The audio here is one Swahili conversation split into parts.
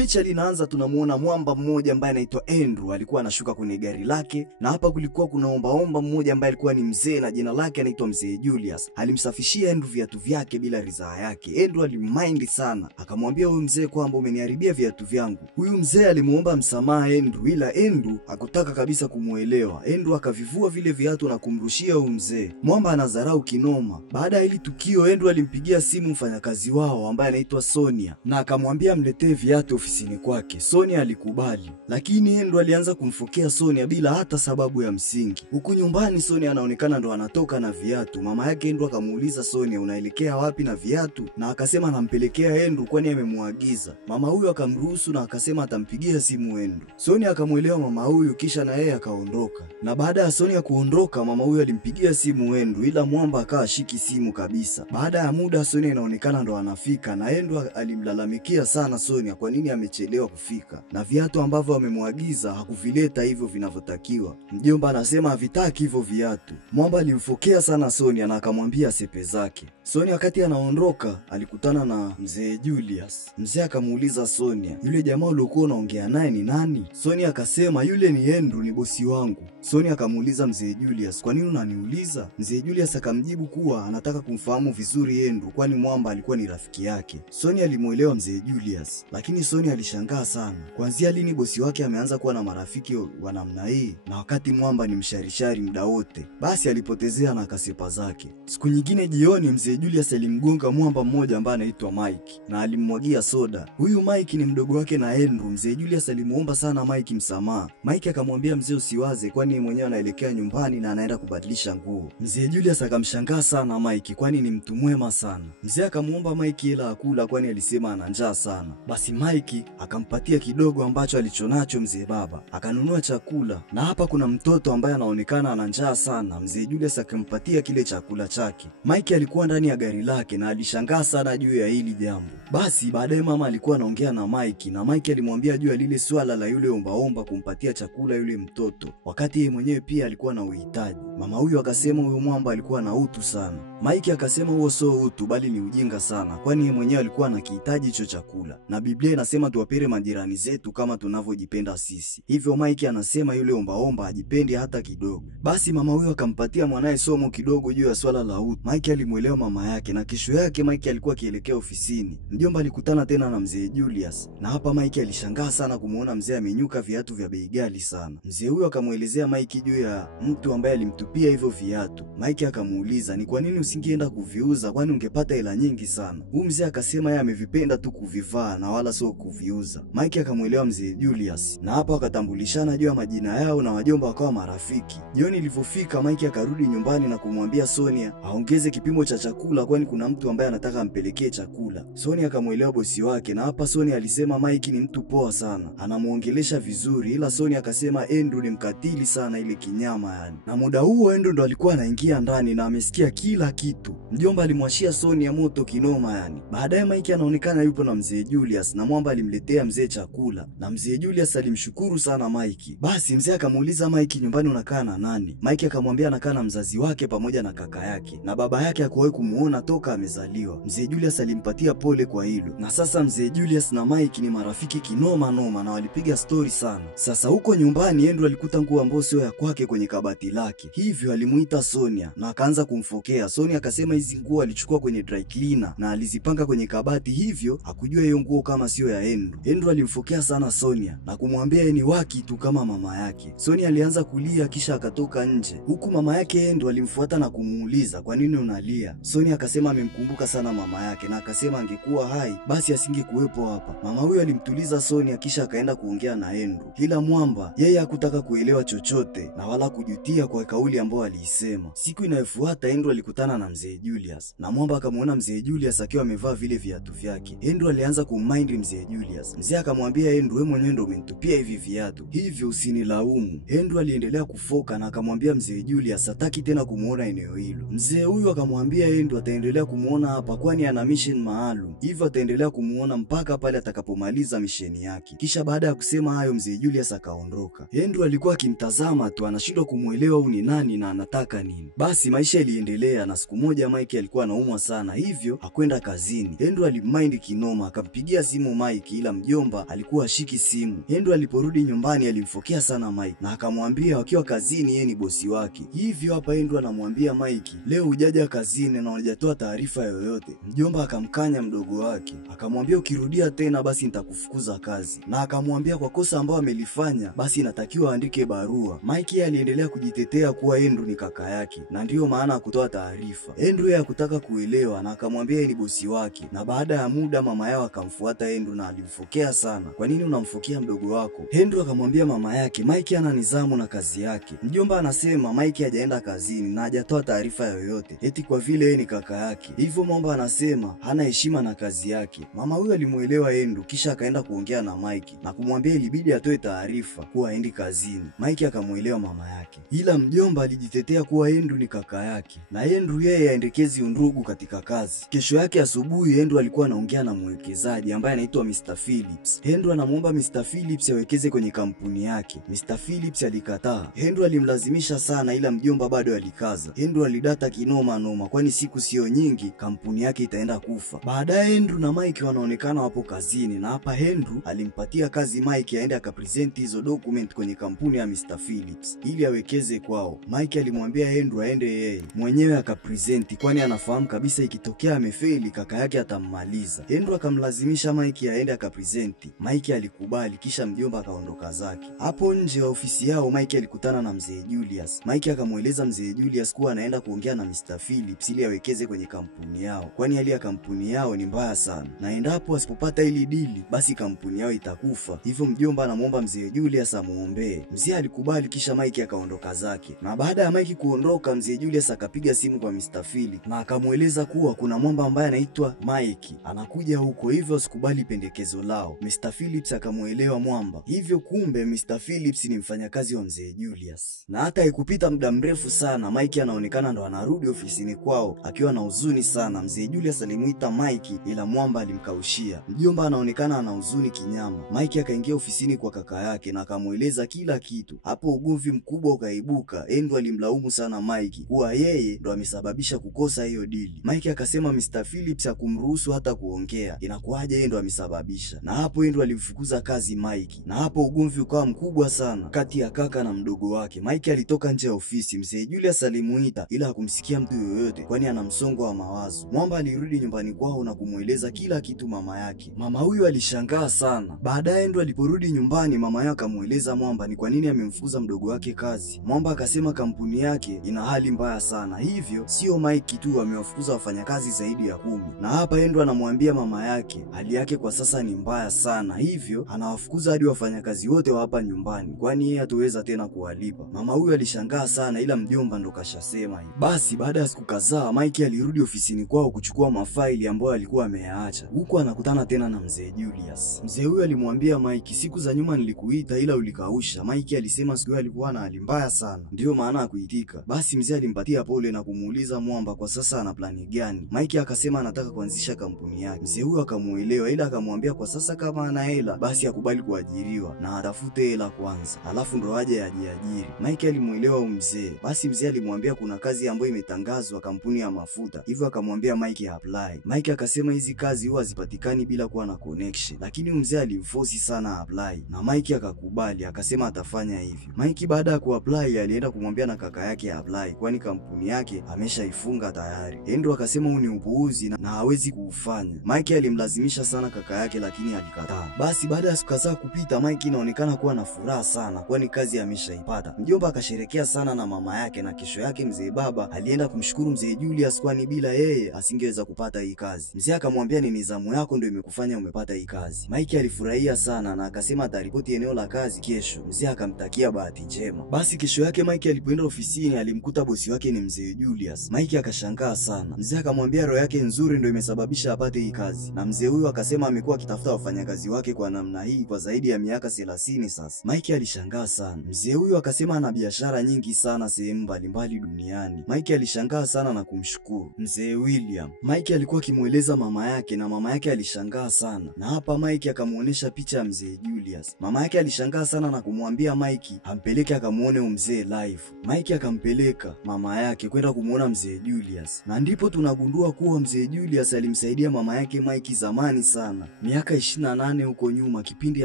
Picha linaanza, tunamuona mwamba mmoja ambaye anaitwa Andrew alikuwa anashuka kwenye gari lake, na hapa kulikuwa kuna ombaomba mmoja ambaye alikuwa ni mzee na jina lake anaitwa mzee Julius. Alimsafishia Andrew viatu vyake bila ridhaa yake. Andrew alimmind sana, akamwambia huyu mzee kwamba umeniharibia viatu vyangu. Huyu mzee alimuomba msamaha Andrew, ila Andrew hakutaka kabisa kumuelewa. Andrew akavivua vile viatu na kumrushia huyu mzee. Mwamba anadharau kinoma. Baada ya hili tukio, Andrew alimpigia simu mfanyakazi wao ambaye anaitwa Sonia na akamwambia mletee viatu ofisini kwake. Sonia alikubali, lakini Andrew alianza kumfokea Sonia bila hata sababu ya msingi. Huku nyumbani Sonia anaonekana ndo anatoka na viatu. Mama yake Andrew akamuuliza Sonia, unaelekea wapi na viatu? Na akasema anampelekea Andrew kwani amemuagiza. Mama huyu akamruhusu na akasema atampigia simu Andrew. Sonia akamuelewa mama huyu, kisha na yeye akaondoka. Na baada ya Sonia kuondoka, mama huyu alimpigia simu Andrew, ila mwamba akawa shiki simu kabisa. Baada ya muda Sonia inaonekana ndo anafika, na Andrew alimlalamikia sana Sonia kwa nini amechelewa kufika na viatu ambavyo amemwagiza hakuvileta hivyo vinavyotakiwa. Mjomba anasema havitaki hivyo viatu. Mwamba alimfokea sana Sonia na akamwambia sepe zake. Sonia wakati anaondoka alikutana na mzee Julius. Mzee akamuuliza Sonia, yule jamaa uliokuwa unaongea naye ni nani? Sonia akasema yule ni Andrew, ni bosi wangu. Sonia akamuuliza mzee Julius, kwa nini unaniuliza? Mzee Julius akamjibu kuwa anataka kumfahamu vizuri Andrew kwani mwamba alikuwa ni rafiki yake. Sonia alimuelewa mzee Julius, lakini Sonia alishangaa sana. Kuanzia lini bosi wake ameanza kuwa na marafiki wa namna hii, na wakati mwamba ni msharishari muda wote? Basi alipotezea na akasepa zake. Siku nyingine jioni, mzee Julius alimgonga mwamba mmoja ambaye anaitwa Mike na alimmwagia soda. Huyu Mike ni mdogo wake na Andrew. Mzee Julius alimuomba sana Mike msamaha. Mike akamwambia mzee usiwaze, kwani yeye mwenyewe anaelekea nyumbani na anaenda kubadilisha nguo. Mzee Julius akamshangaa sana Mike kwani ni mtu mwema sana. Mzee akamuomba Mike hela akula kwani alisema ana njaa sana. Basi Mike akampatia kidogo ambacho alichonacho mzee baba, akanunua chakula. Na hapa kuna mtoto ambaye anaonekana ana njaa sana. Mzee Julius akampatia kile chakula chake. Mike alikuwa ndani ya gari lake na alishangaa sana juu ya hili jambo. Basi baadaye mama alikuwa anaongea na Mike na Mike alimwambia juu ya lile swala la yule ombaomba kumpatia chakula yule mtoto, wakati yeye mwenyewe pia alikuwa na uhitaji. Mama huyu akasema huyo mwamba alikuwa na utu sana. Mike akasema huo sio utu bali ni ujinga sana, kwani yeye mwenyewe alikuwa anakihitaji hicho chakula, na Biblia inasema tuwapende majirani zetu kama tunavyojipenda sisi. Hivyo Mike anasema yule ombaomba hajipendi hata kidogo. Basi mama huyo akampatia mwanae somo kidogo juu ya swala la utu. Mike alimuelewa mama yake, na kesho yake Mike alikuwa akielekea ofisini. Mjomba alikutana tena na mzee Julius, na hapa Mike alishangaa sana kumuona mzee amenyuka viatu vya bei ghali sana. Mzee huyo akamuelezea Mike juu ya mtu ambaye alimtupia hivyo viatu. Mike akamuuliza ni kwa nini usingeenda kuviuza, kwani ungepata hela nyingi sana. Huyu mzee akasema yeye amevipenda tu kuvivaa na wala sio kuviuza. Mike akamuelewa mzee Julius, na hapa wakatambulishana juu ya majina yao na wajomba wakawa marafiki. Jioni ilipofika, Mike akarudi nyumbani na kumwambia Sonia aongeze kipimo cha chakula kwani kuna mtu ambaye anataka ampelekee chakula. Sonia akamuelewa bosi wake, na hapa Sonia alisema Mike ni mtu poa sana, anamuongelesha vizuri, ila Sonia akasema Andrew ni mkatili sana, ile kinyama yani. Na muda huo Andrew ndo alikuwa anaingia ndani na amesikia kila kitu. Mjomba alimwashia Sonia moto kinoma yani. Baadaye Mike anaonekana yupo na mzee Julius na mwamba alimletea mzee chakula, na mzee Julius alimshukuru sana Mike. Basi mzee akamuuliza Mike, nyumbani unakaa na nani? Mike akamwambia anakaa na mzazi wake pamoja na kaka yake, na baba yake hakuwahi kumuona toka amezaliwa. Mzee Julius alimpatia pole kwa hilo, na sasa mzee Julius na Mike ni marafiki kinoma noma na walipiga story sana. Sasa huko nyumbani Andrew alikuta nguo ambayo sio ya kwake kwenye kabati lake, hivyo alimuita Sonia na akaanza kumfokea. Sonia akasema hizi nguo alichukua kwenye dry cleaner na alizipanga kwenye kabati, hivyo hakujua hiyo nguo kama sio ya Andrew. Andrew alimfokea sana Sonia na kumwambia yeye ni waki tu kama mama yake. Sonia alianza kulia kisha akatoka nje, huku mama yake Andrew alimfuata na kumuuliza kwa nini unalia. Sonia akasema amemkumbuka sana mama yake na akasema angekuwa hai basi asingekuwepo hapa. Mama huyo alimtuliza Sonia kisha akaenda kuongea na Andrew, ila mwamba yeye hakutaka kuelewa chochote na wala kujutia kwa kauli ambayo aliisema. Siku inayofuata Andrew alikutana na mzee Julius, na mwamba akamuona mzee Julius akiwa amevaa vile viatu vyake. Andrew alianza kummind mzee Julius. Mzee akamwambia Andrew, wewe mwenyewe ndio umenitupia hivi viatu, hivyo usinilaumu. Andrew aliendelea kufoka na akamwambia mzee Julius hataki tena kumuona eneo hilo. Mzee huyu akamwambia Andrew ataendelea kumuona hapa kwani ana mission maalum, hivyo ataendelea kumuona mpaka pale atakapomaliza misheni yake. Kisha baada ya kusema hayo, mzee Julius akaondoka. Andrew alikuwa akimtazama tu, anashindwa kumuelewa huyu ni nani na anataka nini. Basi maisha iliendelea, na siku moja Mike alikuwa anaumwa sana, hivyo hakwenda kazini. Andrew alimind kinoma, akampigia simu Mike, ila mjomba alikuwa ashiki simu. Andrew aliporudi nyumbani alimfokea sana Mike na akamwambia wakiwa kazini yeye ni bosi wake. Hivyo hapa Andrew anamwambia Mike, leo hujaja kazini na hujatoa taarifa yoyote. Mjomba akamkanya mdogo wake, akamwambia ukirudia tena basi nitakufukuza kazi, na akamwambia kwa kosa ambalo amelifanya basi inatakiwa aandike barua. Mike aliendelea kujitetea kuwa Andrew ni kaka yake na ndiyo maana kutoa taarifa. Andrew hakutaka kuelewa na akamwambia yeye ni bosi wake, na baada ya muda mama yao akamfuata Andrew na alimfokea sana. Kwa nini unamfokea mdogo wako? Andrew akamwambia mama yake, Mike ana nidhamu na kazi yake. Mjomba anasema Mike hajaenda kazini na hajatoa taarifa yoyote, eti kwa vile yeye ni kaka yake. Hivyo mama anasema hana heshima na kazi yake. Mama huyo alimuelewa Andrew, kisha akaenda kuongea na Mike na kumwambia ilibidi atoe taarifa kuwa aendi kazini. Mike akamuelewa mama yake, ila mjomba alijitetea kuwa Andrew ni kaka yake na Andrew yeye aendekezi undugu katika kazi. Kesho yake asubuhi Andrew alikuwa anaongea na mwekezaji ambaye anaitwa Mr. Phillips. Andrew anamuomba Mr. Phillips awekeze kwenye kampuni yake. Mr. Phillips alikataa. Andrew alimlazimisha sana, ila mjomba bado alikaza. Andrew alidata kinoma noma, kwani siku sio nyingi kampuni yake itaenda kufa. Baadaye Andrew na Mike wanaonekana wapo kazini, na hapa Andrew alimpatia kazi Mike aende akapresent hizo document kwenye kampuni ya Mr. Phillips ili awekeze kwao. Mike alimwambia Andrew aende yeye mwenyewe akapresent, kwani anafahamu kabisa ikitokea amefeli kaka yake atammaliza. Andrew akamlazimisha Mike aende akapresent. Mike alikubali, kisha mjomba akaondoka zake. Hapo nje ya ofisi yao Mike alikutana na mzee Julius. Mike akamueleza mzee Julius kuwa anaenda kuongea na Mr. Phillips ili awekeze kwenye kampuni yao, kwani hali ya kampuni yao ni mbaya sana na endapo asipopata ili dili basi kampuni yao itakufa. Hivyo mjomba anamuomba mzee Julius amuombee. Mzee alikubali, kisha Mike akaondoka zake. Na baada ya Mike kuondoka, mzee Julius akapiga simu kwa Mr. Phillips na akamueleza kuwa kuna mwamba ambaye anaitwa Mike anakuja huko, hivyo asikubali pendekezo lao. Mr. Phillips akamuelewa mwamba, hivyo kumbe Mr. Phillips ni mfanyakazi wa mzee Julius. Na hata ikupita muda mrefu sana Mike anaonekana ndo anarudi ofisini kwao akiwa na huzuni sana. Mzee Julius alimuita Mike ila mwamba alimkaushia. Mjomba anaonekana ana huzuni kinyama. Mike akaingia ofisini kwa kaka yake na akamueleza kila kitu. Hapo ugomvi mkubwa ukaibuka. Andrew alimlaumu sana Mike kuwa yeye ndo amesababisha kukosa hiyo dili. Mike akasema Mr. Phillips hakumruhusu hata kuongea, inakuwaje yeye ndo amesababisha. Na hapo Andrew alimfukuza kazi Mike, na hapo ugomvi ukawa mkubwa sana kati ya kaka na mdogo wake. Mike alitoka nje ya ofisi. Mzee Julius alimuita ila hakumsikia mtu yoyote, kwani ana msongo wa mawazo. Mwamba alirudi nyumbani kwao na kumueleza kila kitu mama yake. Mama huyu alishangaa sana. Baadaye Andrew aliporudi nyumbani, mama yake akamueleza Mwamba ni kwa nini amemfukuza mdogo wake kazi. Mwamba akasema kampuni yake ina hali mbaya sana, hivyo sio Mike tu amewafukuza wafanyakazi zaidi ya 10. Na hapa Andrew anamwambia mama yake hali yake kwa sasa ni mbaya sana, hivyo anawafukuza hadi wafanyakazi wote wa hapa nyumbani, kwani yeye hataweza tena kuwalipa. Mama huyu alishangaa sana, ila mjomba ndo kashasema hivi. Basi baada ya siku kadhaa Mike alirudi ofisini kwao kuchukua mafaili ambayo alikuwa ameyaacha. Huko anakutana tena na mzee Julius. Mzee huyu alimwambia Mike, siku za nyuma nilikuita ila ulikausha. Mike alisema siku hiyo alikuwa na hali mbaya sana, ndio maana hakuitika. Basi mzee alimpatia pole na kumuuliza Mwamba kwa sasa ana plani gani. Mike akasema anataka kuanzisha kampuni yake. Mzee huyu akamuelewa, ila akamwambia kwa sasa kama ana hela basi akubali kuajiriwa na atafute hela kwanza, alafu ndo aje ajiajiri. Mike alimuelewa mzee. Basi mzee alimwambia kuna kazi ambayo imetangazwa kampuni ya mafuta, hivyo akamwambia Mike apply. Mike akasema hizi kazi huwa hazipatikani bila kuwa na connection, lakini mzee alimforce sana apply na Mike akakubali, akasema atafanya hivyo. Mike baada ya kuapply alienda kumwambia na kaka yake apply, kwani kampuni yake ameshaifunga tayari. Andrew akasema huu ni upuuzi na hawezi kuufanya. Mike alimlazimisha sana kaka yake, lakini alikataa. Basi baada ya siku kadhaa kupita, Mike inaonekana kuwa na furaha sana, kwani kazi ameshaipata. Mjomba akasherekea sana na mama yake, na kesho yake mzee baba alienda kumshukuru mzee Julius, kwani bila yeye asingeweza kupata hii kazi. Mzee akamwambia ni nidhamu yako ndio imekufanya umepata hii kazi. Mike alifurahia sana na akasema ataripoti eneo la kazi kesho. Mzee akamtakia bahati njema. Basi kesho yake Mike alipoenda ofisini alimkuta bosi wake ni mzee Julius. Mike akashangaa sana. Mzee akamwambia roho yake nzuri ndio imesababisha apate hii kazi, na mzee huyu akasema amekuwa akitafuta wafanyakazi wake kwa namna hii kwa zaidi ya miaka 30 sasa. Mike alishangaa sana. Mzee huyu akasema ana biashara nyingi sana sehemu mbalimbali duniani. Mike alishangaa sana na kumshukuru mzee William. Mike alikuwa akimueleza mama mama yake, na mama yake alishangaa sana. Na hapa Mike akamuonesha picha ya mzee Julius. Mama yake alishangaa sana na kumwambia Mike ampeleke akamuone mzee live. Mike akampeleka mama yake kwenda kumuona mzee Julius, na ndipo tunagundua kuwa mzee Julius alimsaidia mama yake Mike zamani sana, miaka 28 huko nyuma, kipindi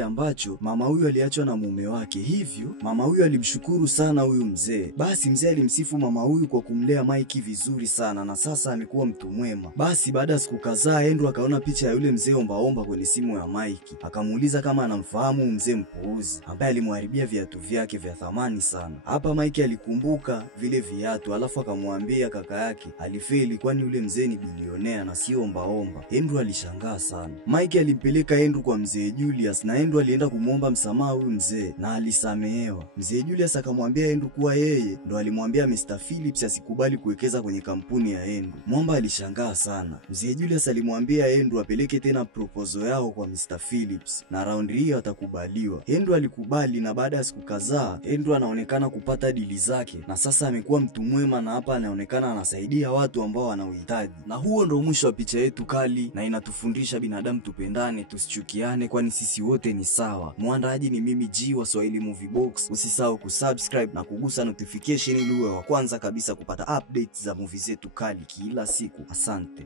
ambacho mama huyu aliachwa na mume wake. Hivyo mama huyu alimshukuru sana huyu mzee. Basi mzee alimsifu mama huyu kwa kumlea Mike vizuri sana, na sasa amekuwa mtu mwema. Basi baada ya siku kadhaa, Andrew akaona picha ya yule mzee ombaomba kwenye simu ya Mike. Akamuuliza kama anamfahamu mzee mpuuzi ambaye alimharibia viatu vyake vya thamani sana. Hapa Mike alikumbuka vile viatu, alafu akamwambia kaka yake alifeli, kwani yule mzee ni bilionea na sio ombaomba. Andrew alishangaa sana. Mike alimpeleka Andrew kwa mzee Julius, na Andrew alienda kumuomba msamaha huyu mzee na alisamehewa. Mzee Julius akamwambia Andrew kuwa yeye ndo alimwambia Mr. Phillips asikubali kuwekeza kwenye kampuni ya Andrew. Mwamba alishangaa sana. Mzee Julius alimwambia Andrew apeleke tena proposal yao kwa Mr. Phillips na raundi hiyo atakubaliwa. Andrew alikubali, na baada ya siku kadhaa Andrew anaonekana kupata dili zake, na sasa amekuwa mtu mwema, na hapa anaonekana anasaidia watu ambao wana uhitaji. Na huo ndo mwisho wa picha yetu kali, na inatufundisha binadamu tupendane, tusichukiane, kwani sisi wote ni sawa. Muandaaji ni mimi G wa Swahili Movie Box. Usisahau kusubscribe na kugusa notification ili uwe wa kwanza kabisa kupata updates za movie zetu kali kila siku. Asante.